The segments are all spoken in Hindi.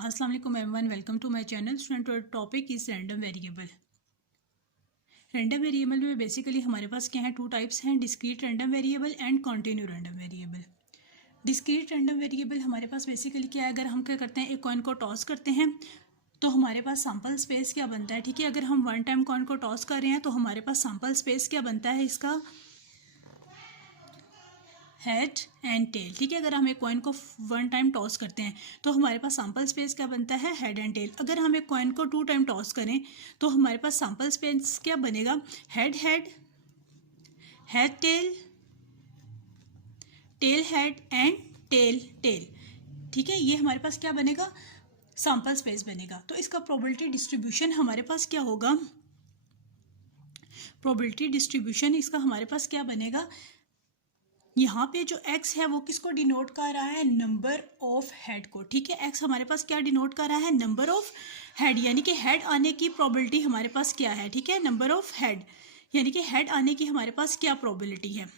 अस्सलाम वालेकुम everyone, welcome to my channel. Student topic is random variable. Random variable में बेसिकली हमारे पास क्या है, टू टाइप्स हैं, discrete random variable and continue random variable. Discrete random variable हमारे पास बेसिकली क्या है, अगर हम क्या करते हैं, एक कॉइन को टॉस करते हैं तो हमारे पास सैम्पल स्पेस क्या बनता है। ठीक है, अगर हम वन टाइम कॉइन को टॉस कर रहे हैं तो हमारे पास सैम्पल स्पेस क्या बनता है, इसका हेड एंड टेल। ठीक है, अगर हम एक कॉइन को वन टाइम टॉस करते हैं तो हमारे पास सैम्पल स्पेस क्या बनता है, हेड एंड टेल। अगर हम एक कॉइन को टू टाइम टॉस करें तो हमारे पास सैम्पल स्पेस क्या बनेगा, head head, head tail, tail head and tail tail. ठीक है, ये हमारे पास क्या बनेगा, सैम्पल स्पेस बनेगा। तो इसका प्रोबेबिलिटी डिस्ट्रीब्यूशन हमारे पास क्या होगा, प्रोबेबिलिटी डिस्ट्रीब्यूशन इसका हमारे पास क्या बनेगा, यहाँ पे जो x है वो किसको डिनोट कर रहा है, नंबर ऑफ हेड को। ठीक है, x हमारे पास क्या डिनोट कर रहा है, नंबर ऑफ हेड, यानी कि हेड आने की प्रोबेबिलिटी हमारे पास क्या है। ठीक है, नंबर ऑफ हेड, यानी कि हेड आने की हमारे पास क्या प्रोबेबिलिटी है,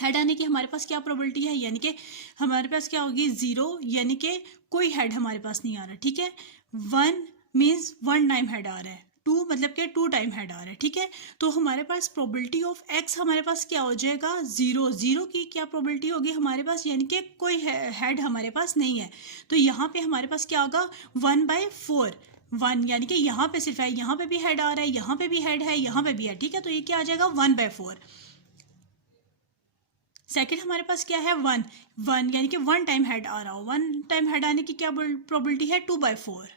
हेड आने की हमारे पास क्या प्रोबेबिलिटी है, यानी कि हमारे पास क्या होगी, जीरो, यानी कि कोई हेड हमारे पास नहीं आ रहा। ठीक है, one means one time head आ रहा है, टू मतलब कि टू टाइम हेड आ रहा है। ठीक है, तो हमारे पास प्रोबेबिलिटी ऑफ एक्स हमारे पास क्या हो जाएगा, जीरो। जीरो की क्या प्रोबेबिलिटी होगी हमारे पास, यानी कि कोई हेड हमारे पास नहीं है। तो यहाँ पे हमारे पास क्या होगा, 1/4, वन, यानी कि यहाँ पे सिर्फ है, यहाँ पे भी हेड आ रहा है, यहाँ पे भी हेड है, यहाँ पे भी है। ठीक है, तो ये क्या आ जाएगा, 1/4। सेकंड हमारे पास क्या है, वन, वन यानी कि वन टाइम हेड आ रहा हो, वन टाइम हेड आने की क्या प्रोबेबिलिटी है, 2/4।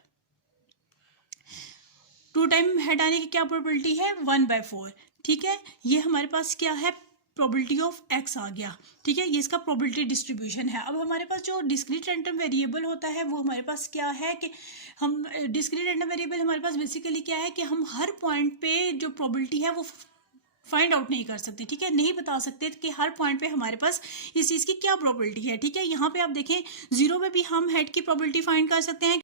टू टाइम हेड आने की क्या प्रोबेबिलिटी है, 1/4। ठीक है, ये हमारे पास क्या है, प्रोबेबिलिटी ऑफ एक्स आ गया। ठीक है, ये इसका प्रोबेबिलिटी डिस्ट्रीब्यूशन है। अब हमारे पास जो डिस्क्रीट रैंडम वेरिएबल होता है वो हमारे पास क्या है कि हम डिस्क्रीट रैंडम वेरिएबल हमारे पास बेसिकली क्या है कि हम हर पॉइंट पे जो प्रोबेबिलिटी है वो फाइंड आउट नहीं कर सकते। ठीक है, नहीं बता सकते कि हर पॉइंट पे हमारे पास इस चीज़ की क्या प्रोबेबिलिटी है। ठीक है, यहाँ पे आप देखें, जीरो पे भी हम हेड की प्रोबेबिलिटी फाइंड कर सकते हैं।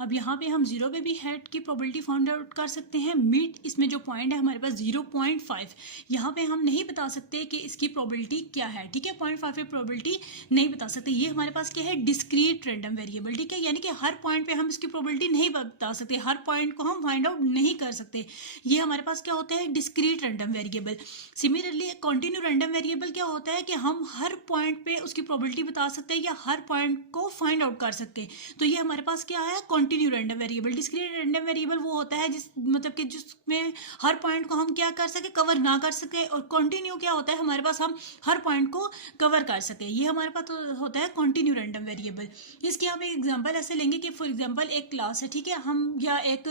अब यहाँ पे हम जीरो पे भी हेड की प्रोबेबिलिटी फाइंड आउट कर सकते हैं। मिड इसमें जो पॉइंट है हमारे पास 0.5, यहाँ पे हम नहीं बता सकते कि इसकी प्रोबेबिलिटी क्या है। ठीक है, 0.5 पे प्रोबेबिलिटी नहीं बता सकते। ये हमारे पास क्या है, डिस्क्रीट रैंडम वेरिएबल। ठीक है, यानी कि हर पॉइंट पे हम इसकी प्रोबेबिलिटी नहीं बता सकते, हर पॉइंट को हम फाइंड आउट नहीं कर सकते। ये हमारे पास क्या होता है, discrete random variable. Similarly continue random variable क्या होता है कि हम हर पॉइंट पे उसकी प्रोबेबिलिटी बता सकते हैं या हर पॉइंट को फाइंड आउट कर सकते हैं। तो ये हमारे पास क्या है, continue random variable. Discrete random variable वो होता है जिस मतलब कि जिसमें हर पॉइंट को हम क्या कर सके, कवर ना कर सके। और कॉन्टिन्यू क्या होता है, हमारे पास हम हर पॉइंट को कवर कर सके। ये हमारे पास होता है कॉन्टिन्यू रैंडम वेरिएबल। इसकी हम एक एग्जांपल ऐसे लेंगे कि फॉर एग्जांपल एक क्लास है, ठीक है, हम या एक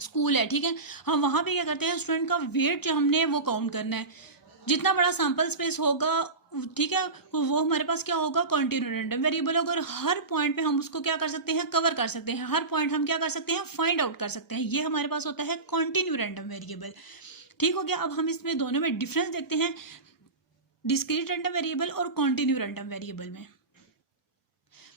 स्कूल है। ठीक है, हम वहाँ पे क्या करते हैं, स्टूडेंट का वेट जो हमने वो काउंट करना है, जितना बड़ा सैम्पल स्पेस होगा, ठीक है, वो हमारे पास क्या होगा, कॉन्टिन्यू रैंडम वेरिएबल होगा। और हर पॉइंट पे हम उसको क्या कर सकते हैं, कवर कर सकते हैं, हर पॉइंट हम क्या कर सकते हैं, फाइंड आउट कर सकते हैं। ये हमारे पास होता है कॉन्टिन्यू रैंडम वेरिएबल। ठीक हो गया। अब हम इसमें दोनों में डिफरेंस देखते हैं, डिस्क्रीट रैंडम वेरिएबल और कॉन्टिन्यू रैंडम वेरिएबल में।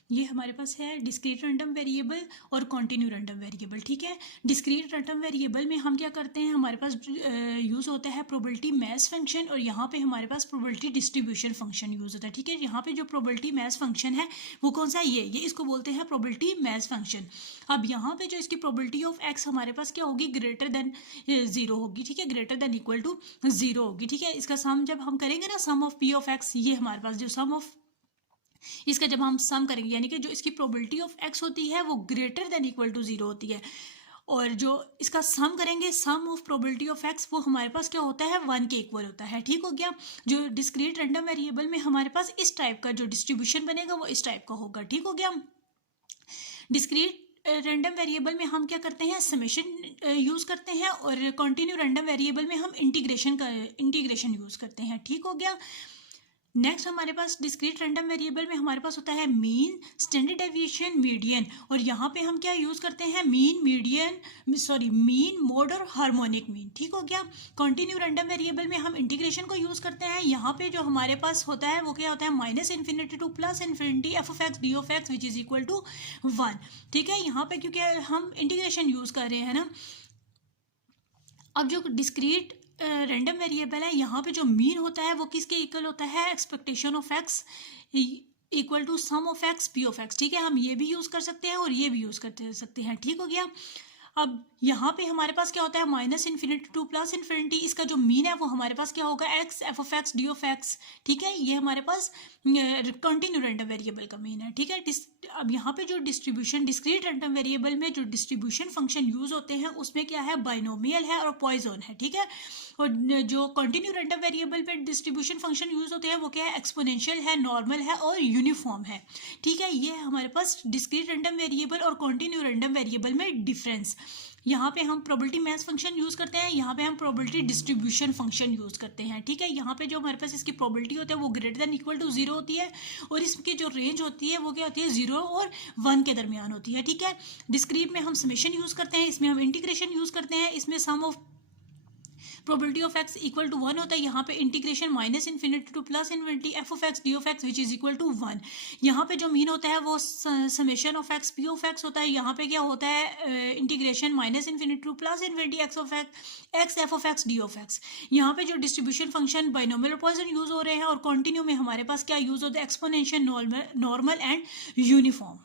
ये हमारे पास है डिस्क्रीट रैंडम वेरिएबल और कॉन्टिन्यू रैंडम वेरिएबल। ठीक है, डिस्क्रीट रैंडम वेरिएबल में हम क्या करते हैं, हमारे पास यूज़ होता है प्रोबेबिलिटी मैच फंक्शन, और यहाँ पे हमारे पास प्रोबेबिलिटी डिस्ट्रीब्यूशन फंक्शन यूज़ होता है। ठीक है, यहाँ पे जो प्रोबेबिलिटी मैच फंक्शन है वो कौन सा है, ये इसको बोलते हैं प्रोबेबिलिटी मैच फंक्शन। अब यहाँ पे जो इसकी प्रोबेबिलिटी ऑफ एक्स हमारे पास क्या होगी, ग्रेटर देन जीरो होगी। ठीक है, greater than equal to zero होगी। ठीक है, इसका सम जब हम करेंगे ना, sum of P of X, ये हमारे पास जो सम ऑफ इसका जब हम सम करेंगे, यानी कि जो इसकी प्रोबेबिलिटी ऑफ एक्स होती है वो greater than equal to zero होती है, और जो इसका सम करेंगे, sum of probability of X, वो हमारे पास क्या होता है, वन के इक्वल होता है। ठीक हो गया। जो डिस्क्रीट रैंडम वेरिएबल में हमारे पास इस टाइप का जो डिस्ट्रीब्यूशन बनेगा वो इस टाइप का होगा। ठीक हो गया। डिस्क्रीट रैंडम वेरिएबल में हम क्या करते हैं, समेशन यूज़ करते हैं, और कॉन्टिन्यू रैंडम वेरिएबल में हम इंटीग्रेशन यूज़ करते हैं। ठीक हो गया। नेक्स्ट हमारे पास डिस्क्रीट रैंडम वेरिएबल में हमारे पास होता है मीन, स्टैंडर्ड डेविएशन, मीडियन, और यहाँ पे हम क्या यूज़ करते हैं, मीन, मोड और हार्मोनिक मीन। ठीक हो गया। कॉन्टिन्यू रैंडम वेरिएबल में हम इंटीग्रेशन को यूज़ करते हैं। यहाँ पे जो हमारे पास होता है वो क्या होता है, -∞ to +∞ f of X D of X which is equal to 1। ठीक है, यहाँ पे क्योंकि हम इंटीग्रेशन यूज़ कर रहे हैं ना। अब जो डिस्क्रीट रैंडम वेरिएबल है, यहाँ पे जो मीन होता है वो किसके इक्वल होता है, expectation of X equal to sum of X P of X, ठीक है। हम ये भी यूज़ कर सकते हैं और ये भी यूज़ करते सकते हैं, ठीक हो गया। अब यहाँ पे हमारे पास क्या होता है, minus infinity to plus infinity, इसका जो मीन है वो हमारे पास क्या होगा, x F of X D of X, ठीक है। ये हमारे पास कंटिन्यू रैंडम वेरिएबल का मीन है, ठीक है। अब यहाँ पे जो डिस्ट्रीब्यूशन डिस्क्रीट रैंडम वेरिएबल में जो डिस्ट्रीब्यूशन फंक्शन यूज होते हैं उसमें क्या है, बाइनोमियल है और पॉइजन है, ठीक है। और जो कंटिन्यू रैंडम वेरिएबल पे डिस्ट्रीब्यूशन फंक्शन यूज होते हैं वो क्या है, एक्सपोनेंशियल है, नॉर्मल है और यूनिफॉर्म है, ठीक है। ये हमारे पास डिस्क्रीट रैंडम वेरिएबल और कंटिन्यू रैंडम वेरिएबल में डिफरेंस। यहाँ पे हम प्रोबेबिलिटी मैथ फंक्शन यूज़ करते हैं, यहाँ पे हम प्रोबेबिलिटी डिस्ट्रीब्यूशन फंक्शन यूज़ करते हैं, ठीक है। यहाँ पे जो हमारे पास इसकी प्रोबेबिलिटी होती है वो ग्रेटर देन इक्वल टू 0 होती है और इसकी जो रेंज होती है वो क्या होती है, 0 और 1 के दरमियान होती है, ठीक है। डिस्क्रीट में हम समेशन यूज़ करते हैं, इसमें हम इंटीग्रेशन यूज़ करते हैं, इसमें sum of probability of X equal to 1 होता है। यहाँ पे integration minus infinity to plus infinity F of X D of X which is equal to 1। यहाँ पे जो मीन होता है वो summation of X P of X होता है। यहाँ पे क्या होता है, integration minus infinity to plus infinity X of X F of X D of X. यहाँ पे जो distribution function binomial Poisson use हो रहे हैं और कॉन्टिन्यू में हमारे पास क्या यूज होता है, एक्सपोनेंशियल, नॉर्मल एंड यूनिफॉर्म।